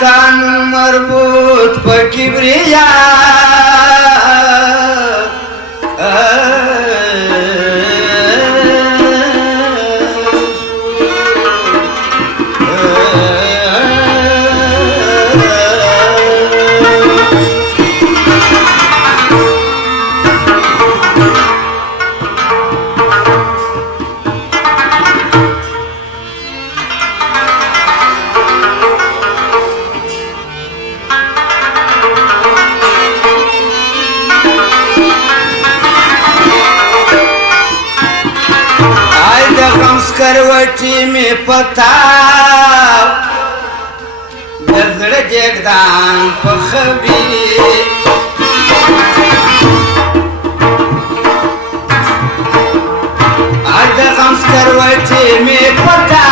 kan merbut pekibria करवटी में पता नजर जगदान पखबी आज खम्स करवटी में पता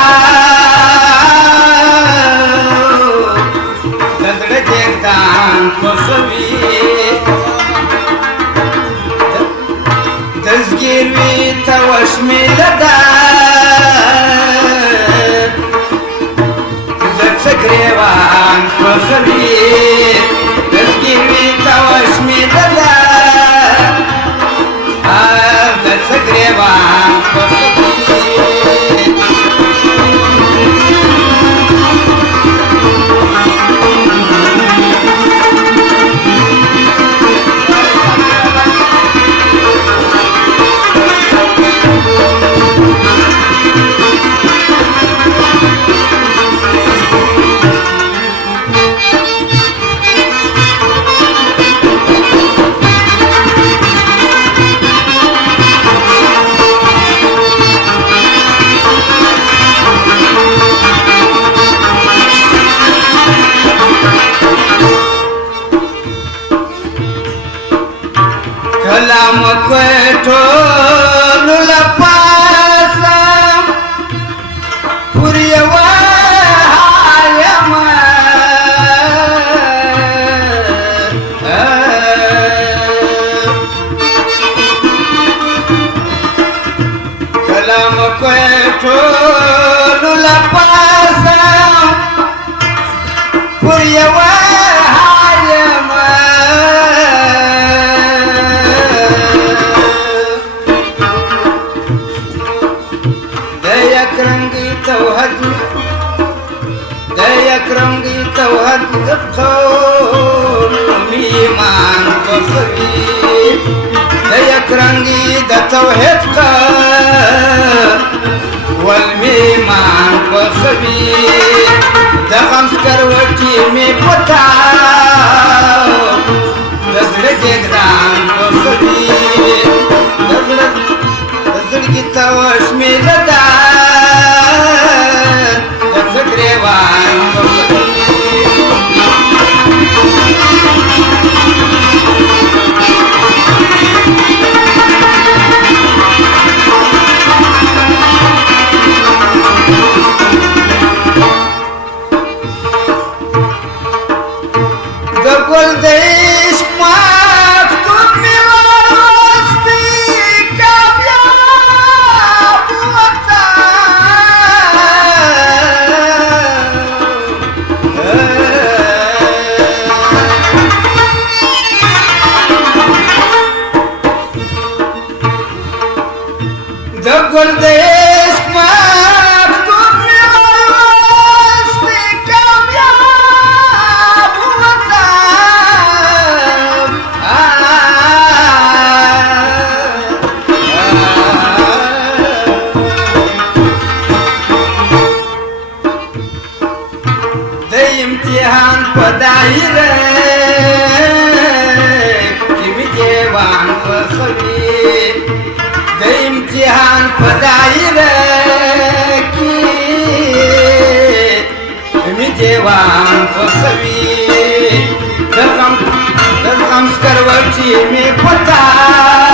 नजर जगदान पखबी तज़गिरी तवश में लदा فكريوان فخبير تذكيري توشمي دلا هذا فكريوان فخبير Kalam kweto lula pasam puriya wahayama Kalam kweto lula pasam puriya wahayama رنگی توحد قوم ایمان بخری دیک رنگی د توحد والمیمان بخری دغم سکروٹی میں پتا دزل جگدان بخری دزل کی توش میں لدا دزگریوان Gol de ishmaq tu mi Gurdesh में तुम्हें वास्ते कामयाब होता दे इम्तिहान पदाई रे कि विजयवान पखवी दे इम्तिहान पदाई रे कि विजयवान पखवी दर संस्कार वरची मी पता